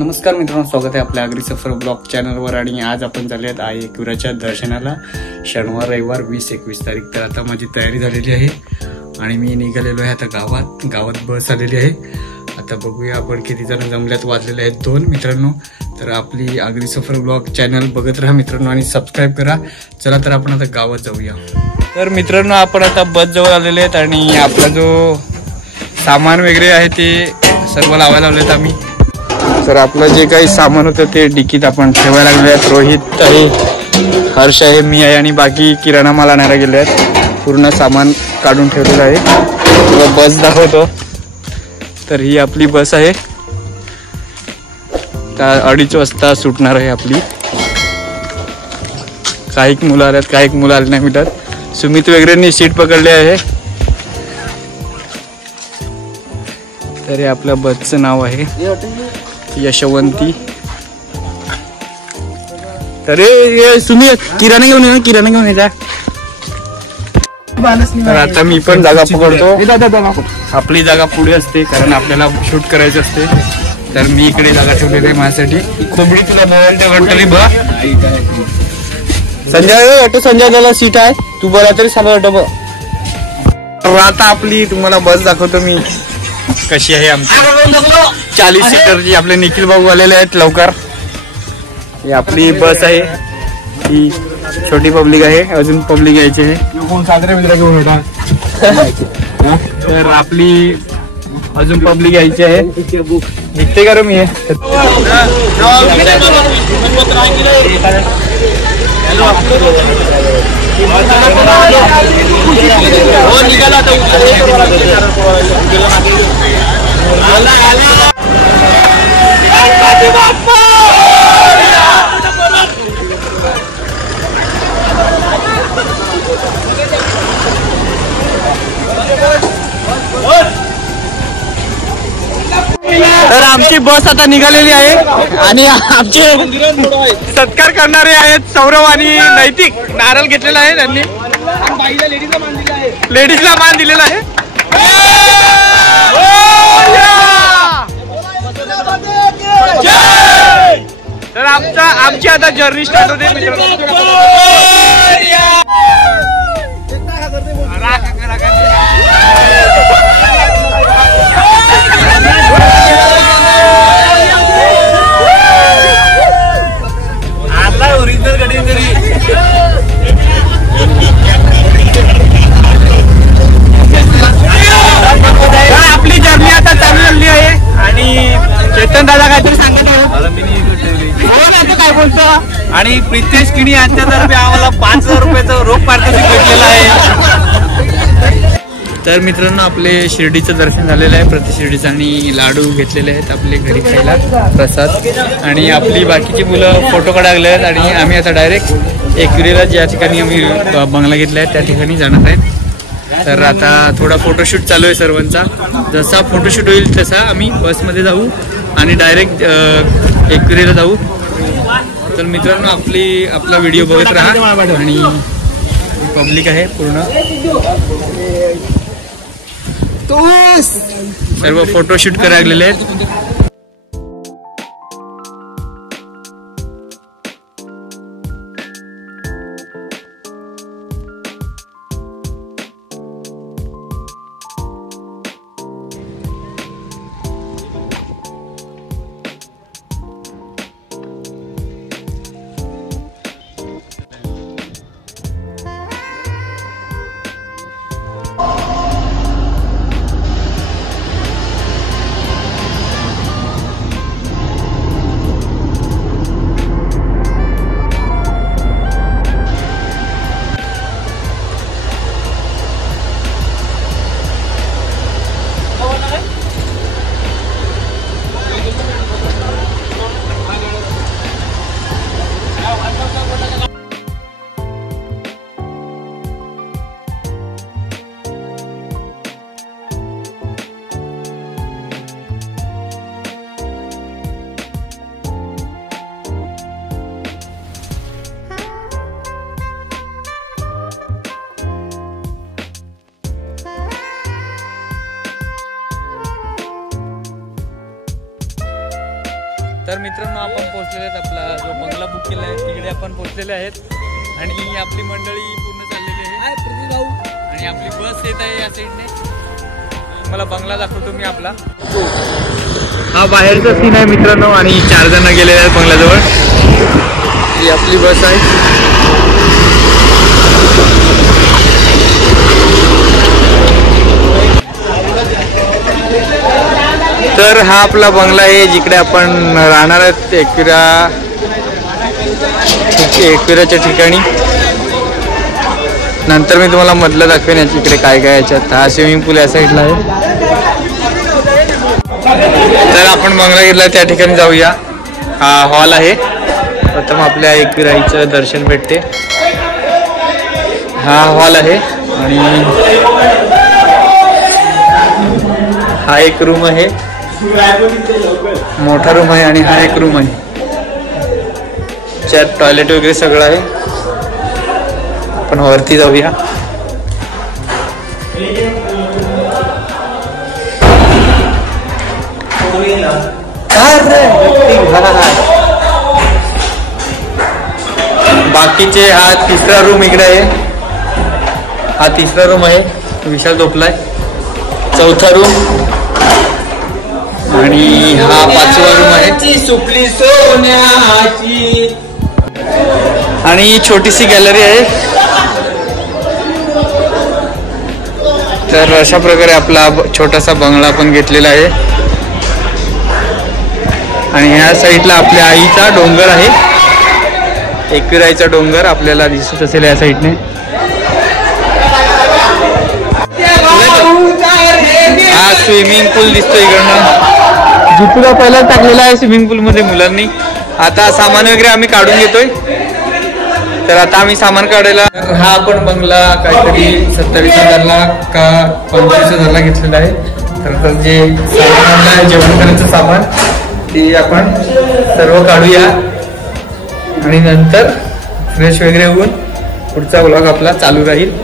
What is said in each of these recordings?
नमस्कार मित्रांनो, स्वागत आहे आपल्या आगरी सफर ब्लॉग चॅनलवर। आणि आज आपण चाललेत आई एकविराच्या दर्शनाला, शनिवार रविवार 20-21 तारीख। तर आता माझी तयारी झालेली आहे आणि मी निघालेलो आहे आता गावात बस आलेली आहे। आता बघूया आपण किती जण जमल्यात। वाजलेले आहेत 2 मित्रांनो। तर आपली आगरी सफर ब्लॉग चॅनल बघत राहा मित्रांनो आणि सबस्क्राईब करा। चला तर आपण आता गावात जाऊया। तर मित्रांनो, आपण आता बस जवळ आलेले आहेत आणि आपला जो सामान वगैरे आहे ते सर्व लावायला लावलेत आम्ही। तर आपलं जे काही सामान होतं ते डिकीत आपण ठेवायला लागले आहेत। रोहित आहे, हर्ष आहे, मी आहे आणि बाकी किराणा माल आणायला गेले आहेत। पूर्ण सामान काढून ठेवलेलं आहे। बस दाखवतो। तर ही आपली बस आहे, 2:30 वाजता सुटणार आहे आपली। काही मुलं आल्यात, काही मुलं आले नाही मिळत। सुमित वगैरेंनी सीट पकडली आहे। तर हे आपल्या बसचं नाव आहे यशवंती। तर सुमित किराणा घेऊन ये, किराणा घेऊन ये जा। तर आता मी पण जागा पकडतो। आपली जागा पुढे असते कारण आपल्याला शूट करायचं असते। तर मी इकडे जागा ठेवलेली आहे माझ्यासाठी। खोबडी तुला मोबाईल घंटली बघ। संजय त्याला सीट आहे, तू बोला तरी चालू वाटत बघ। आता आपली तुम्हाला बस दाखवतो मी कशी आहे आमची 40 सीटरची। आपले निखिल भाऊ आलेले आहेत लवकर। ही आपली बस आहे, ही छोटी पब्लिक आहे, अजून पब्लिक यायची आहे। तर आपली अजून पब्लिक यायची आहे। निघते का रे मी? तर आमची बस आता निघालेली आहे आणि आमचे सत्कार करणारे आहेत सौरव आणि नैतिक। नारळ घेतलेला आहे त्यांनी, लेडीजला मान दिलेला आहे। तर आमची आता जर्नी स्टार्ट होते मित्रांनो। आपली जर्नी आता चालू झाली आहे आणि चेतन दादा काहीतरी सांगत काय बोलतो। आणि प्रितेश किणी यांच्यातर्फे आम्हाला 5,000 रुपयाचं रोख पारितोषिक भेटलेलं आहे। तर मित्रांनो, आपले शिर्डीचं दर्शन झालेलं आहे, प्रति शिर्डीचं, आणि लाडू घेतलेले आहेत आपले घरी खायला प्रसाद। आणि आपली बाकीची मुलं फोटो काढायला आहेत आणि आम्ही आता डायरेक्ट एकविरेला ज्या ठिकाणी आम्ही बंगला घेतला आहे त्या ठिकाणी जाणार आहेत। तर आता थोडा फोटोशूट चालू आहे सर्वांचा। जसा फोटोशूट होईल तसा आम्ही बसमध्ये जाऊ आणि डायरेक्ट एकविरेला जाऊ। तर मित्रांनो, आपला व्हिडिओ बघत राहा आणि पब्लिक आहे पूर्ण, सर्व फोटोशूट करायला गेलेले आहेत। तर मित्रांनो आपण पोहोचलेले आहेत, आपला जो बंगला बुक केला आहे तिकडे आपण पोहोचलेले आहेत आणि आपली मंडळी पूर्ण चाललेली आहे भाऊ आणि आपली बस येत आहे या साईडने. मला बंगला दाखवतो मी आपला. हा बाहेरचा सीन आहे मित्रांनो आणि 4 जण गेलेले आहेत बंगल्याजवळ. ही आपली बस आहे. तर हा आपला बंगला आहे जिकडे आपण राहणार आहोत एकविराच्या ठिकाणी. नंतर मी तुम्हाला मधलं दाखवेन इकडे काय काय याच्यात. हा स्विमिंग पूल या साईडला आहे. तर आपण बंगला घेतला त्या ठिकाणी जाऊया. हा हॉल आहे. प्रथम आपल्या एकविराईचं दर्शन भेटते. हा हॉल आहे आणि हा एक रूम आहे, मोठा रूम आहे आणि हा एक रूम आहे ज्यात टॉयलेट वगैरे सगळं आहे. आपण वरती जाऊया. बाकीचे हा तिसरा रूम इकडे आहे. हा तिसरा रूम आहे, विशाल झोपलाय. चौथा रूम आणि हा 5वा रूम आहे. सुपली सोन्याची आणि छोटीशी गॅलरी आहे. तर अशा प्रकारे आपला छोटासा बंगला आपण घेतलेला आहे आणि ह्या साईडला आपल्या आईचा डोंगर आहे. एकविराईचा डोंगर आपल्याला दिसत असेल या साईडने. हा स्विमिंग पूल दिसतो इकडनं. जितूला पहिला टाकलेला आहे स्विमिंग पूल मध्ये मुलांनी. आता सामान वगैरे आम्ही काढून घेतोय. तर आता आम्ही सामान काढायला. हा आपण बंगला काहीतरी 27,000ला का 25,000ला घेतलेला आहे. तर जे सामान आहे जेवण करायचं सामान ते आपण सर्व काढूया आणि नंतर फ्रेश वगैरे होऊन पुढचा व्लॉग आपला चालू राहील.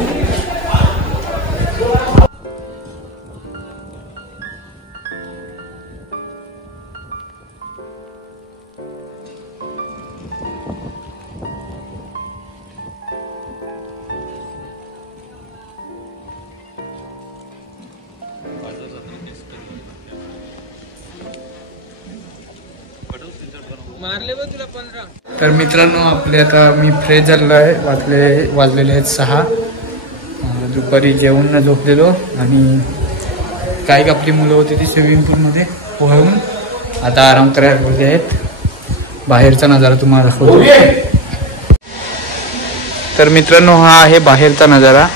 तर मित्रांनो आपले आता मी फ्रेश झालेलो आहे. वाजलेले आहेत 6. दुपारी जेवण न झोपलेलो आणि काही आपली मुलं होती ती स्विमिंग पूलमध्ये पोहून आता आराम करायला बोलले आहेत. बाहेरचा नजारा तुम्हाला दाखवतो. तर मित्रांनो हा आहे बाहेरचा नजारा.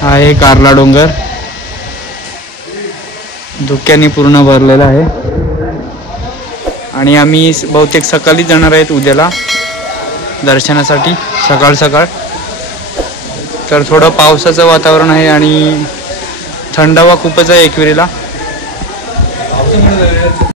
हा आहे कारला डोंगर, धुक्याने पूर्ण भरलेला आहे आणि आम्ही बहुतेक सकाळी जाणार आहेत उद्याला दर्शनासाठी सकाळ सकाळ. तर थोडं पावसाचं वातावरण आहे आणि थंडावा खूपच आहे एकविरेला.